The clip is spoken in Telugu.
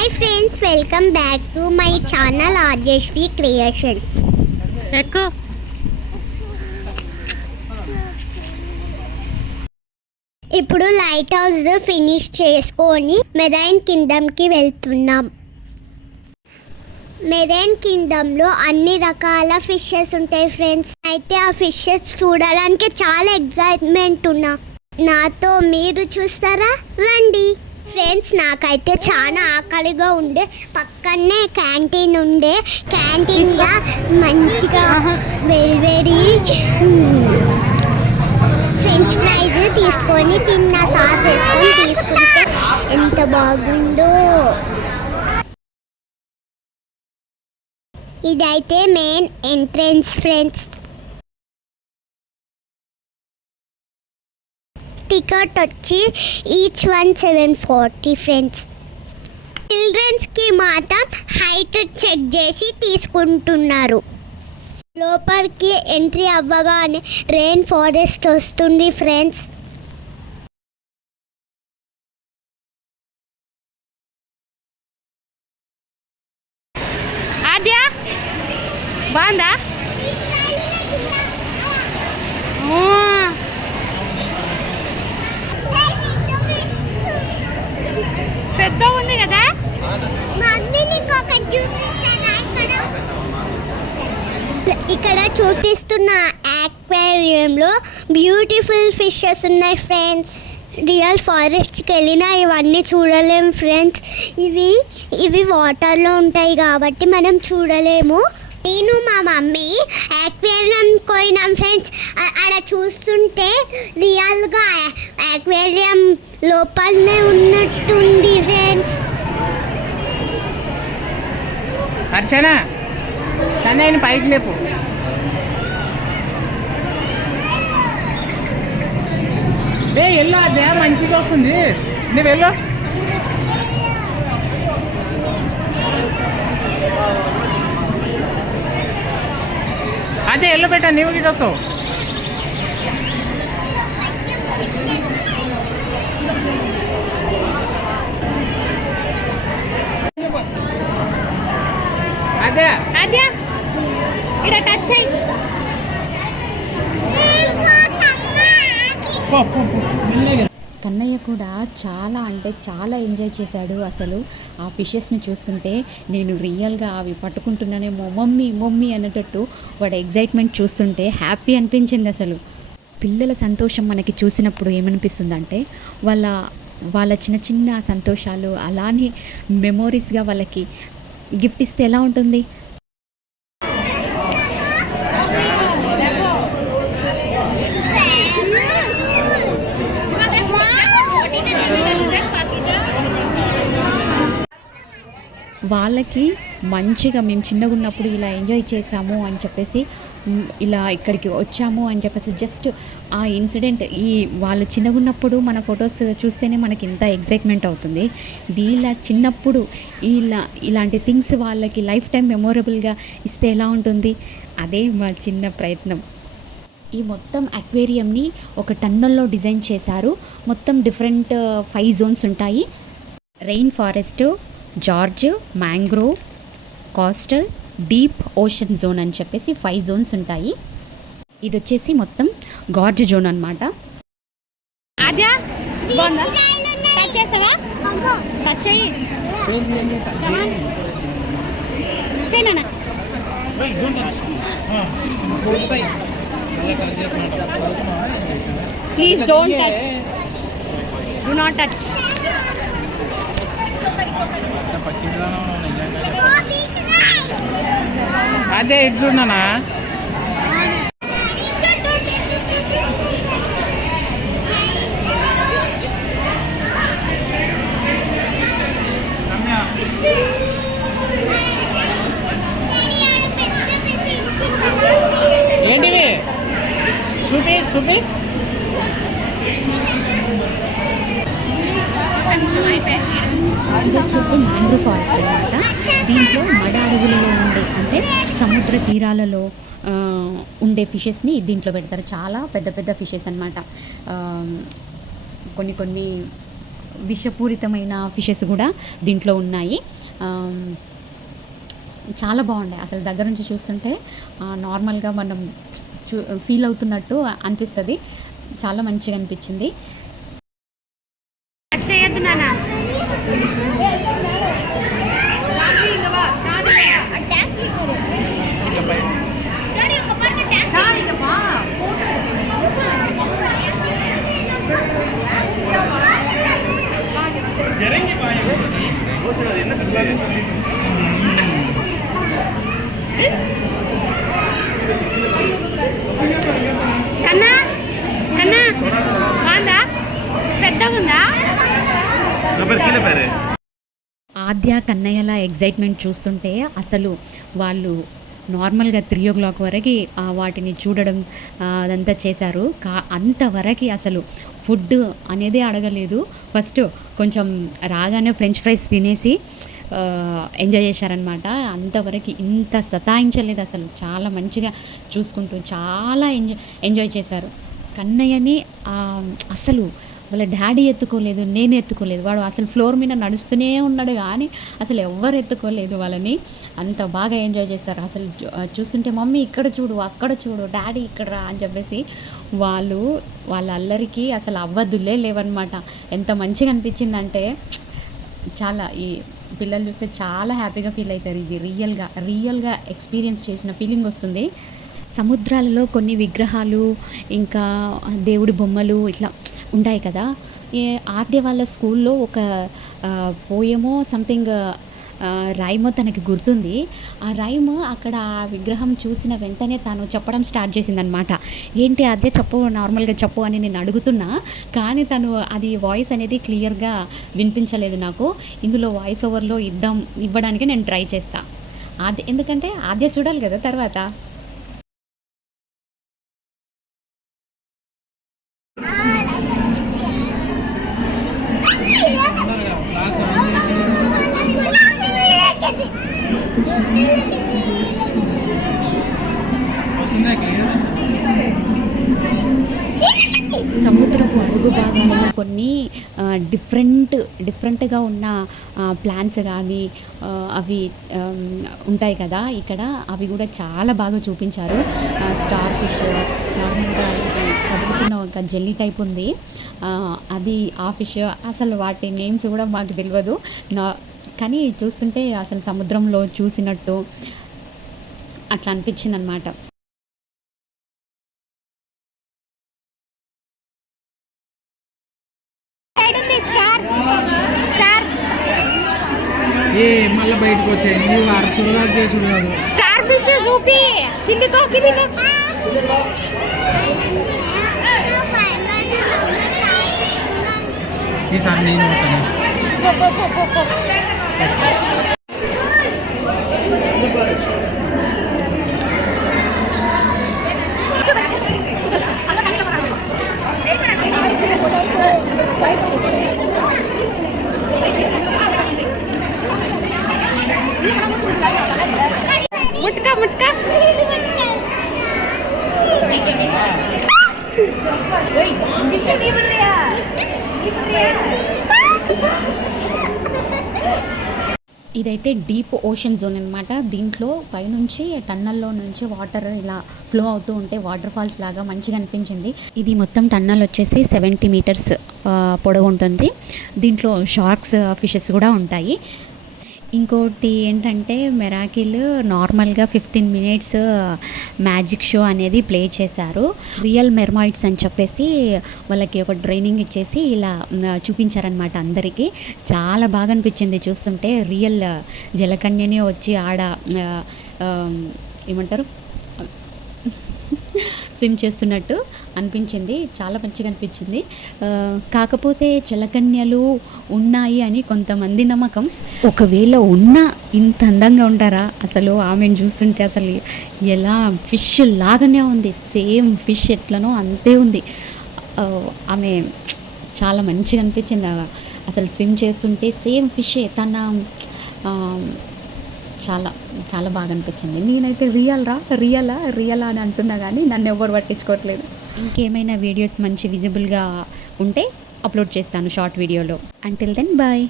Hi friends, welcome back to my channel RJ Sri creation. ఇప్పుడు లైట్ హౌస్ ఫినిష్ చేసుకొని మెరైన్ కింగ్డమ్కి వెళ్తున్నాం. మెరైన్ కింగ్డమ్లో అన్ని రకాల ఫిషెస్ ఉంటాయి ఫ్రెండ్స్. అయితే ఆ ఫిషెస్ చూడడానికి చాలా ఎక్సైట్మెంట్ ఉన్నా. నాతో మీరు చూస్తారా? రండి ఫ్రెండ్స్. నాకైతే చాలా ఆకలిగా ఉండే. పక్కనే క్యాంటీన్ ఉండే. క్యాంటీన్లో మంచిగా వేడి ఫ్రెంచ్ ఫ్రైస్ తీసుకొని తిన్న. సాస్ వేసుకొని తీసుకుంటే ఎంత బాగుందో. ఇదైతే మెయిన్ ఎంట్రన్స్ ఫ్రెండ్స్. టికెట్ వచ్చి ఈచ్ 740 ఫ్రెండ్స్. చిల్డ్రన్స్కి మాత్రం హైట్ చెక్ చేసి తీసుకుంటున్నారు. లోపలికి ఎంట్రీ అవ్వగానే రెయిన్ ఫారెస్ట్ వస్తుంది ఫ్రెండ్స్. ఆద్యా బాగుందా? పెద్ద ఉంది కదా. ఇక్కడ చూపిస్తున్న ఆక్వేరియంలో బ్యూటిఫుల్ ఫిషెస్ ఉన్నాయి ఫ్రెండ్స్. రియల్ ఫారెస్ట్కి వెళ్ళినా ఇవన్నీ చూడలేం ఫ్రెండ్స్. ఇవి వాటర్లో ఉంటాయి కాబట్టి మనం చూడలేము. నేను మా మమ్మీ ఆక్వేరియం పోయినాం ఫ్రెండ్స్. అక్కడ చూస్తుంటే రియల్గా ఆక్వేరియం లోపలనే ఉన్నట్టుంది ఫ్రెండ్స్. అర్చనా కన్నయ్యని పైకి లేపు. వెళ్ళు, అదే మంచిగా వస్తుంది. నువ్వు వెళ్ళు. అదే ఎల్లు పెట్టా, నీవు ఇది వస్తావు. అదే అదే ఇక్కడ టచ్ అయ్యి. కన్నయ్య కూడా చాలా అంటే చాలా ఎంజాయ్ చేశాడు. అసలు ఆ ఫిషెస్ని చూస్తుంటే నేను రియల్గా అవి పట్టుకుంటున్నానేమో మమ్మీ మమ్మీ అనేటట్టు వాడు ఎగ్జైట్మెంట్ చూస్తుంటే హ్యాపీ అనిపించింది. అసలు పిల్లల సంతోషం మనకి చూసినప్పుడు ఏమనిపిస్తుందంటే వాళ్ళ చిన్న చిన్న సంతోషాలు అలానే మెమోరీస్గా వాళ్ళకి గిఫ్ట్ ఇస్తే ఎలా ఉంటుంది. వాళ్ళకి మంచిగా మేము చిన్నగా ఉన్నప్పుడు ఇలా ఎంజాయ్ చేసాము అని చెప్పేసి, ఇలా ఇక్కడికి వచ్చాము అని చెప్పేసి జస్ట్ ఆ ఇన్సిడెంట్ వాళ్ళు చిన్నగా ఉన్నప్పుడు మన ఫొటోస్ చూస్తేనే మనకి ఇంత ఎగ్జైట్మెంట్ అవుతుంది. వీళ్ళ చిన్నప్పుడు ఇలాంటి థింగ్స్ వాళ్ళకి లైఫ్ టైం మెమొరబుల్గా ఇస్తే ఎలా ఉంటుంది. అదే మా చిన్న ప్రయత్నం. ఈ మొత్తం అక్వేరియంని ఒక టన్నల్లో డిజైన్ చేశారు. మొత్తం డిఫరెంట్ 5 జోన్స్ ఉంటాయి. Rain forest, George, mangrove, coastal, deep ocean zone అని చెప్పేసి 5 జోన్స్ ఉంటాయి. ఇది వచ్చేసి మొత్తం గార్జ్ జోన్ అనమాట. Please don't touch, do not touch. అదే ఇటు చూడనా. ఏంటివి చూపి చూపి. ఇది వచ్చేసి మ్యాంగ్రోవ్ ఫారెస్ట్ అనమాట. దీంట్లో మడ అడవులలో ఉండే అంటే సముద్ర తీరాలలో ఉండే ఫిషెస్ని దీంట్లో పెడతారు. చాలా పెద్ద పెద్ద ఫిషెస్ అనమాట. కొన్ని విషపూరితమైన ఫిషెస్ కూడా దీంట్లో ఉన్నాయి. చాలా బాగున్నాయి అసలు. దగ్గర నుంచి చూస్తుంటే నార్మల్గా మనం ఫీల్ అవుతున్నట్టు అనిపిస్తుంది. చాలా మంచిగా అనిపించింది. చేయొద్దు నాన్న. కన్నా కన్నా బాగుందా? పెద్దగా ఉందా? ఆద్య కన్నయ్యల ఎగ్జైట్మెంట్ చూస్తుంటే అసలు వాళ్ళు నార్మల్గా 3 వరకు వాటిని చూడడం అదంతా చేశారు. అంతవరకు అసలు ఫుడ్ అనేది అడగలేదు. ఫస్ట్ కొంచెం రాగానే ఫ్రెంచ్ ఫ్రైస్ తినేసి ఎంజాయ్ చేశారనమాట. అంతవరకు ఇంత సతాయించలేదు అసలు. చాలా మంచిగా చూసుకుంటూ చాలా ఎంజాయ్ చేశారు. కన్నయ్యని అసలు వాళ్ళ డాడీ ఎత్తుకోలేదు, నేను ఎత్తుకోలేదు. వాడు అసలు ఫ్లోర్ మీద నడుస్తూనే ఉన్నాడు కానీ అసలు ఎవ్వరు ఎత్తుకోలేదు వాళ్ళని. అంత బాగా ఎంజాయ్ చేశారు. అసలు చూస్తుంటే మమ్మీ ఇక్కడ చూడు, అక్కడ చూడు, డాడీ ఇక్కడ రా అని చెప్పేసి వాళ్ళ అల్లరికి అసలు అవ్వదులే లేవన్నమాట. ఎంత మంచిగా అనిపించిందంటే చాలా ఈ పిల్లలు చూస్తే చాలా హ్యాపీగా ఫీల్ అవుతారు. ఇది రియల్గా ఎక్స్పీరియన్స్ చేసిన ఫీలింగ్ వస్తుంది. సముద్రాలలో కొన్ని విగ్రహాలు ఇంకా దేవుడి బొమ్మలు ఇట్లా ఉంటాయి కదా. ఆద్య వాళ్ళ స్కూల్లో ఒక పోయమో సంథింగ్ రైమో తనకి గుర్తుంది. ఆ రైమ్ అక్కడ ఆ విగ్రహం చూసిన వెంటనే తను చెప్పడం స్టార్ట్ చేసిందనమాట. ఏంటి ఆద్య చెప్పు, నార్మల్గా చెప్పు అని నేను అడుగుతున్నా కానీ తను అది వాయిస్ అనేది క్లియర్గా వినిపించలేదు నాకు. ఇందులో వాయిస్ ఓవర్లో ఇవ్వడానికి నేను ట్రై చేస్తా. ఎందుకంటే ఆద్య చూడాలి కదా తర్వాత. సముద్రపు అడుగు భాగంలో కొన్ని డిఫరెంట్గా ఉన్న ప్లాంట్స్ కానీ అవి ఉంటాయి కదా ఇక్కడ. అవి కూడా చాలా బాగా చూపించారు. స్టార్ ఫిష్, నార్మల్గా కదులుతున్న ఒక జెల్లీ టైప్ ఉంది అది ఆ ఫిష్. అసలు వాటి నేమ్స్ కూడా మాకు తెలియదు కానీ చూస్తుంటే అసలు సముద్రంలో చూసినట్టు అట్లా అనిపించింది అనమాట. మళ్ళీ బయటకు వచ్చాయి. నువ్వు అరసుడు కాదు, చేసుడు కాదు. స్టార్ ఫిష్ చూపి కిందికో ఈసారి నేను అవుతాను. ముట్కా ఇదైతే డీప్ ఓషన్ జోన్ అనమాట. దీంట్లో పైనుంచి టన్నల్లో నుంచి వాటర్ ఇలా ఫ్లో అవుతూ ఉంటే వాటర్ ఫాల్స్ లాగా మంచిగా అనిపించింది. ఇది మొత్తం టన్నల్ వచ్చేసి 70 మీటర్స్ పొడవు ఉంటుంది. దీంట్లో షార్క్స్ ఫిషెస్ కూడా ఉంటాయి. ఇంకోటి ఏంటంటే మెరాకిల్ నార్మల్గా 15 మినిట్స్ మ్యాజిక్ షో అనేది ప్లే చేశారు. రియల్ మెర్మాయిడ్స్ అని చెప్పేసి వాళ్ళకి ఒక ట్రైనింగ్ ఇచ్చేసి ఇలా చూపించారనమాట అందరికీ. చాలా బాగా అనిపించింది చూస్తుంటే. రియల్ జలకన్యనే వచ్చి ఆడ ఏమంటారు స్విమ్ చేస్తున్నట్టు అనిపించింది. చాలా మంచిగా అనిపించింది. కాకపోతే జలకన్యలు ఉన్నాయి అని కొంతమంది నమ్మకం. ఒకవేళ ఉన్నా ఇంత అందంగా ఉంటారా? అసలు ఆమెను చూస్తుంటే అసలు ఎలా ఫిష్ లాగానే ఉంది. సేమ్ ఫిష్ ఎట్లనో అంతే ఉంది. ఆమె చాలా మంచిగా అనిపించింది. అసలు స్విమ్ చేస్తుంటే సేమ్ ఫిషే తన చాలా చాలా బాగా అనిపించింది. నేనైతే రియలా అని అంటున్నా కానీ నన్ను ఎవ్వరు పట్టించుకోవట్లేదు. ఇంకేమైనా వీడియోస్ మంచి విజిబుల్గా ఉంటే అప్లోడ్ చేస్తాను షార్ట్ వీడియోలో. Until then bye.